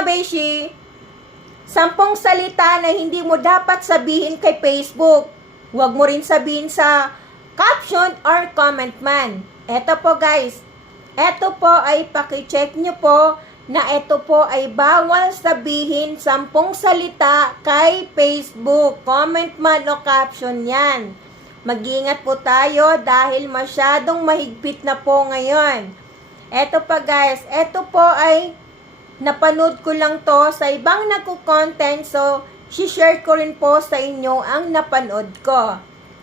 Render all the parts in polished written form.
mga beshi, 10 salita na hindi mo dapat sabihin kay Facebook. Huwag mo rin sabihin sa caption or comment man. Eto po guys, eto po ay pakicheck nyo po na ito po ay bawal sabihin 10 salita kay Facebook. Comment man o caption yan. Mag-iingat po tayo dahil masyadong mahigpit na po ngayon. Eto pa guys, eto po ay napanood ko lang to sa ibang nagko-content, so share ko rin po sa inyo ang napanood ko.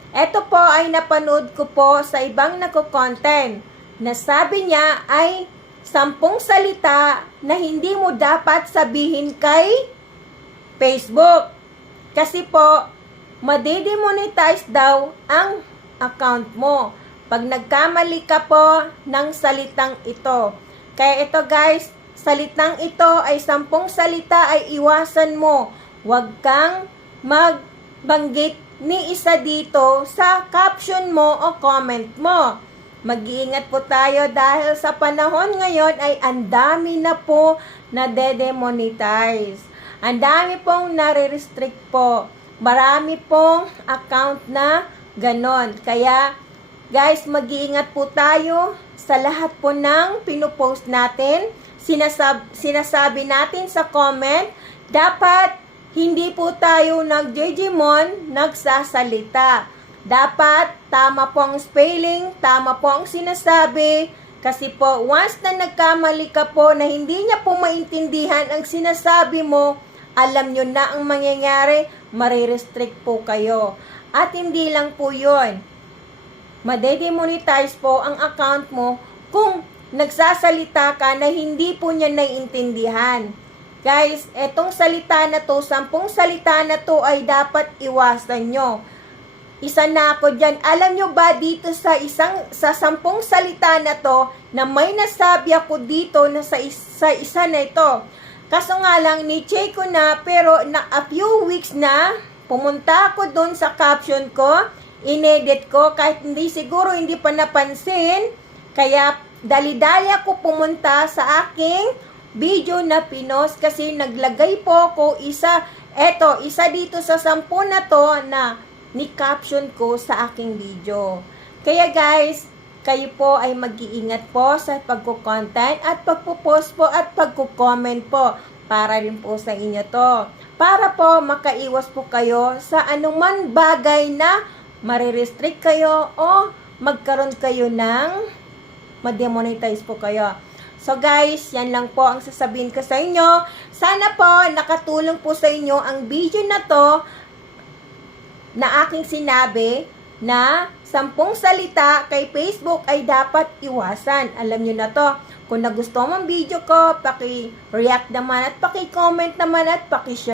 Eto po ay napanood ko po sa ibang nagko-content na sabi niya ay 10 salita na hindi mo dapat sabihin kay Facebook. Kasi po, madidemonetize daw ang account mo pag nagkamali ka po ng salitang ito. Kaya ito guys, salitang ito ay 10 salita ay iwasan mo. Huwag kang magbanggit ni isa dito sa caption mo o comment mo. Mag-iingat po tayo dahil sa panahon ngayon ay ang dami na po na de-demonetize. Ang dami pong nare-restrict po. Marami pong account na ganon. Kaya guys, mag-iingat po tayo sa lahat po ng pinupost natin. Sinasabi natin sa comment, dapat hindi po tayo nag-jejemon, nagsasalita. Dapat tama po ang spelling, tama po ang sinasabi. Kasi po, once na nagkamali ka po na hindi niya po maintindihan ang sinasabi mo, alam nyo na ang mangyayari, marirestrict po kayo. At hindi lang po yun. Madedemonetize po ang account mo kung nagsasalita ka na hindi po niya naiintindihan. Guys, etong salita na to, 10 salita na to ay dapat iwasan nyo. Isa na ako dyan. Alam nyo ba dito sa 10 salita na to na may nasabi ako dito na sa isa na ito. Kaso nga lang, ni-check ko na pero na a few weeks na pumunta ako doon sa caption ko, inedit ko kahit hindi pa napansin. Kaya dali-dali ako pumunta sa aking video na pinost kasi naglagay po ako isa dito sa 10 na to na ni-caption ko sa aking video. Kaya guys, kayo po ay mag-iingat po sa pagko-content at pagpo-post po at pagko-comment po. Para rin po sa inyo to. Para po makaiwas po kayo sa anuman bagay na marirestrict kayo o magkaroon kayo ng ma-demonetize po kayo. So guys, yan lang po ang sasabihin ko sa inyo. Sana po nakatulong po sa inyo ang video na to na aking sinabi na 10 salita kay Facebook ay dapat iwasan. Alam nyo na to. Kung nagustuhan mo ang video ko, paki-react naman at paki-comment naman at paki-share.